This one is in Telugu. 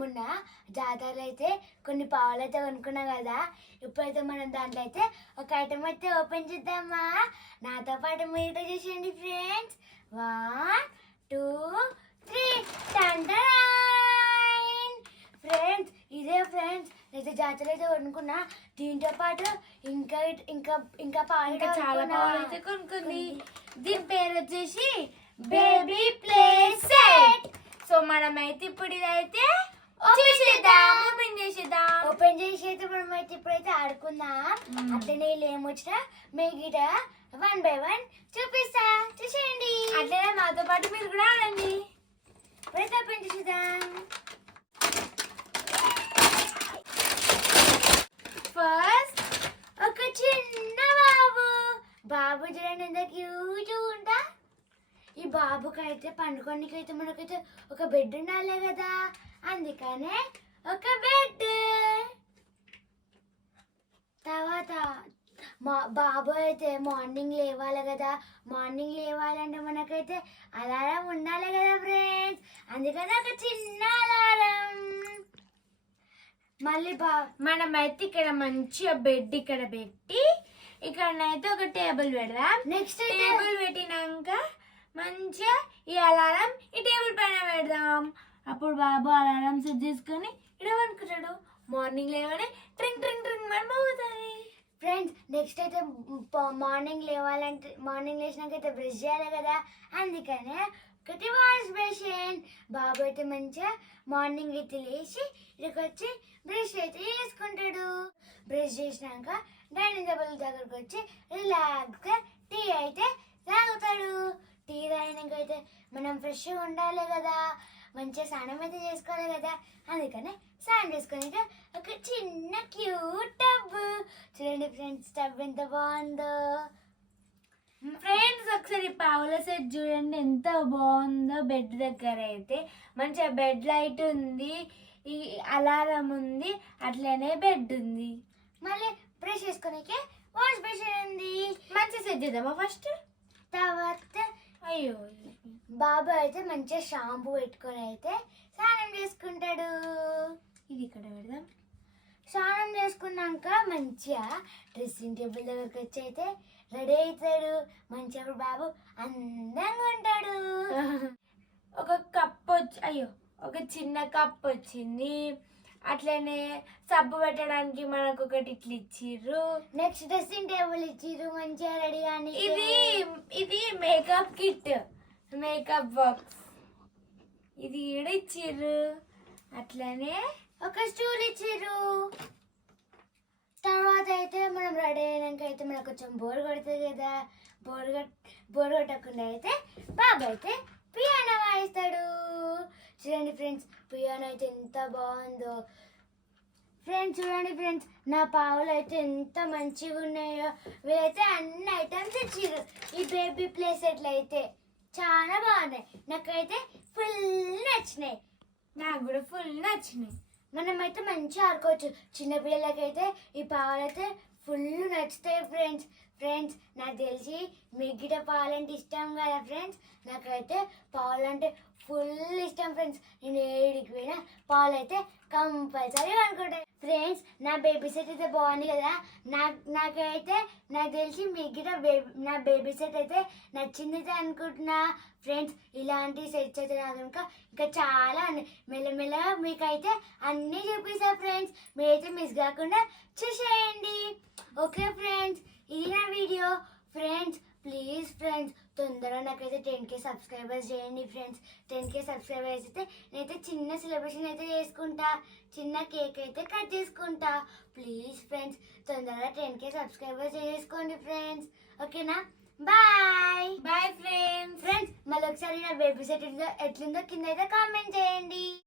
మొన్న జాతరలో అయితే కొన్ని పావులు అయితే కొనుక్కున్నాం కదా. ఇప్పుడైతే మనం దాంట్లో అయితే ఒక ఐటమ్ అయితే ఓపెన్ చేద్దామా. నాతో పాటు మీరు చూసేయండి ఫ్రెండ్స్. 1 2 3 ఫ్రెండ్స్, ఇదే ఫ్రెండ్స్ నేనైతే జాతరలో అయితే కొనుక్కున్నా. దీంతో పాటు ఇంకా ఇంకా ఇంకా పాలు చాలా పాలు అయితే కొనుక్కుంది. దీని పేరు వచ్చేసి బేబీ ప్లే సెట్. సో మనమైతే ఇప్పుడు ఇదైతే ఓపెన్ చేసి అయితే మనమైతే ఇప్పుడైతే ఆడుకుందాం. అట్లనే ఏమొచ్చినా మిగట 1 by 1 చూపిస్తా, చూసేయండి. అట్లనే మాతో పాటు మీరు కూడా ఆడండి. ఇప్పుడైతే ఓపెన్ చేసేద్దాం. ఫస్ట్ ఒక చిన్న బాబు చూడండి ఎంత క్యూట్ ఉంటా. ఈ బాబుకైతే పండుకోనికైతే మనకైతే ఒక బెడ్ ఉండాలి కదా, అందుకనే ఒక బెడ్. తర్వాత బాబు అయితే మార్నింగ్ లేవాలి కదా. మార్నింగ్ లేవాలంటే మనకైతే అలారం ఉండాలి కదా ఫ్రెండ్స్, అందుకని ఒక చిన్న అలారం. మళ్ళీ మనమైతే ఇక్కడ మంచిగా బెడ్ ఇక్కడ పెట్టి ఇక్కడనైతే ఒక టేబుల్ పెడదాం. నెక్స్ట్ టేబుల్ పెట్టినాక మంచిగా ఈ అలారం ఈ టేబుల్ పైన పెడదాం. అప్పుడు బాబు అలారం సెట్ చేసుకొని ఇక్కడ అనుకుంటాడు. మార్నింగ్ లేవని ట్రింగ్ ట్రింగ్ ట్రింగ్ అని మోగుతుంది. ఫ్రెండ్స్, నెక్స్ట్ అయితే మార్నింగ్ లేవాలంటే మార్నింగ్ లేచినాక అయితే బ్రష్ చేయాలి కదా, అందుకనే ఒకటి వాష్ బేసిన్. బాబు అయితే మంచిగా మార్నింగ్ అయితే లేచి ఇక్కడికి వచ్చి బ్రష్ అయితే చేసుకుంటాడు. బ్రష్ చేసినాక డైనింగ్ టేబుల్ దగ్గరకు వచ్చి రిలాక్స్గా టీ అయితే తాగుతాడు. టీ తాగినాక అయితే మనం ఫ్రెష్గా ఉండాలి కదా, మంచిగా స్నానం అయితే చేసుకోవాలి కదా, అందుకనే స్నానం చేసుకొని ఒక చిన్న క్యూట్ టబ్. చూడండి ఫ్రెండ్స్, టబ్ ఎంత బాగుందో. ఫ్రెండ్స్, ఒకసారి పావుల సెట్ చూడండి ఎంత బాగుందో. బెడ్ దగ్గర అయితే మంచిగా బెడ్ లైట్ ఉంది, ఈ అలారం ఉంది, అట్లనే బెడ్ ఉంది. మళ్ళీ బ్రష్ చేసుకోనికే వాష్ బేసిన్ ఉంది. మంచిగా సెట్ చేద్దామా ఫస్ట్. తర్వాత అయ్యో, బాబు అయితే మంచిగా షాంపూ పెట్టుకొని అయితే స్నానం చేసుకుంటాడు. ఇది ఇక్కడ పెడదాం. స్నానం చేసుకున్నాక మంచిగా డ్రెస్సింగ్ టేబుల్ దగ్గరికి వచ్చి అయితే రెడీ అవుతాడు. మంచిగా బాబు అందంగా ఉంటాడు. ఒక కప్ ఒక చిన్న కప్ వచ్చింది. అట్లనే సబ్బు పెట్టడానికి మనకు ఒకటి ఇట్లా ఇచ్చిర్రు. నెక్స్ట్ డ్రెస్సింగ్ టేబుల్ ఇచ్చిర్రు మంచిగా రెడీ కానీ. ఇది మేకప్ కిట్, మేకప్ బాక్స్ ఇది కూడా ఇచ్చిర్రు. అట్లనే ఒక స్టూల్ ఇచ్చిర్రు. తర్వాత అయితే మనం రెడీ అయినాక అయితే మనకు కొంచెం బోర్ కొడుతుంది కదా. బోర్ కొట్టకుండా అయితే బాబు అయితే పియానో వాయిస్తాడు. చూడండి ఫ్రెండ్స్, పియానో అయితే ఎంత బాగుందో. ఫ్రెండ్స్ చూడండి ఫ్రెండ్స్, నా పావులు అయితే ఎంత మంచిగా ఉన్నాయో. వీళ్ళైతే అన్ని ఐటమ్స్ ఇచ్చిర్రు. ఈ బేబీ ప్లే సెట్లు అయితే చాలా బాగున్నాయి. నాకైతే ఫుల్ నచ్చినాయి. నాకు కూడా ఫుల్ నచ్చినాయి. మనమైతే మంచిగా ఆడుకోవచ్చు. చిన్నపిల్లలకైతే ఈ పావులు అయితే ఫుల్ నచ్చుతాయి ఫ్రెండ్స్. ఫ్రెండ్స్, నాకు తెలిసి మిగిలిన పాలంటే ఇష్టం కదా ఫ్రెండ్స్. నాకైతే పాలు అంటే ఫుల్ ఇష్టం ఫ్రెండ్స్. నేను ఏడికి పోయినా పాలు అయితే కంపల్సరీ అనుకుంటాను ఫ్రెండ్స్. నా బేబీ సెట్ అయితే బాగుంది కదా. నాకు తెలిసి మిగిలిన నా బేబీ సెట్ అయితే నచ్చింది అనుకుంటున్నా ఫ్రెండ్స్. ఇలాంటి సెట్స్ అయితే నాకు ఇంకా చాలా మెల్లమెల్లగా మీకైతే అన్నీ చూపిస్తా ఫ్రెండ్స్. మీరైతే మిస్ కాకుండా చూసేయండి. ఓకే ఫ్రెండ్స్, ఇది నా వీడియో ఫ్రెండ్స్. ప్లీజ్ ఫ్రెండ్స్, తొందరగా నాకైతే 10K సబ్స్క్రైబర్స్ చేయండి ఫ్రెండ్స్. 10K సబ్స్క్రైబర్స్ అయితే నేనైతే చిన్న సెలబ్రేషన్ అయితే చేసుకుంటా, చిన్న కేక్ అయితే కట్ చేసుకుంటా. ప్లీజ్ ఫ్రెండ్స్, తొందరగా 10K సబ్స్క్రైబర్స్ చేసుకోండి ఫ్రెండ్స్. ఓకేనా? Bye bye friends. మళ్ళీ ఒకసారి నా బేబీ సెట్ ఎట్లుందో కింద అయితే కామెంట్ చేయండి.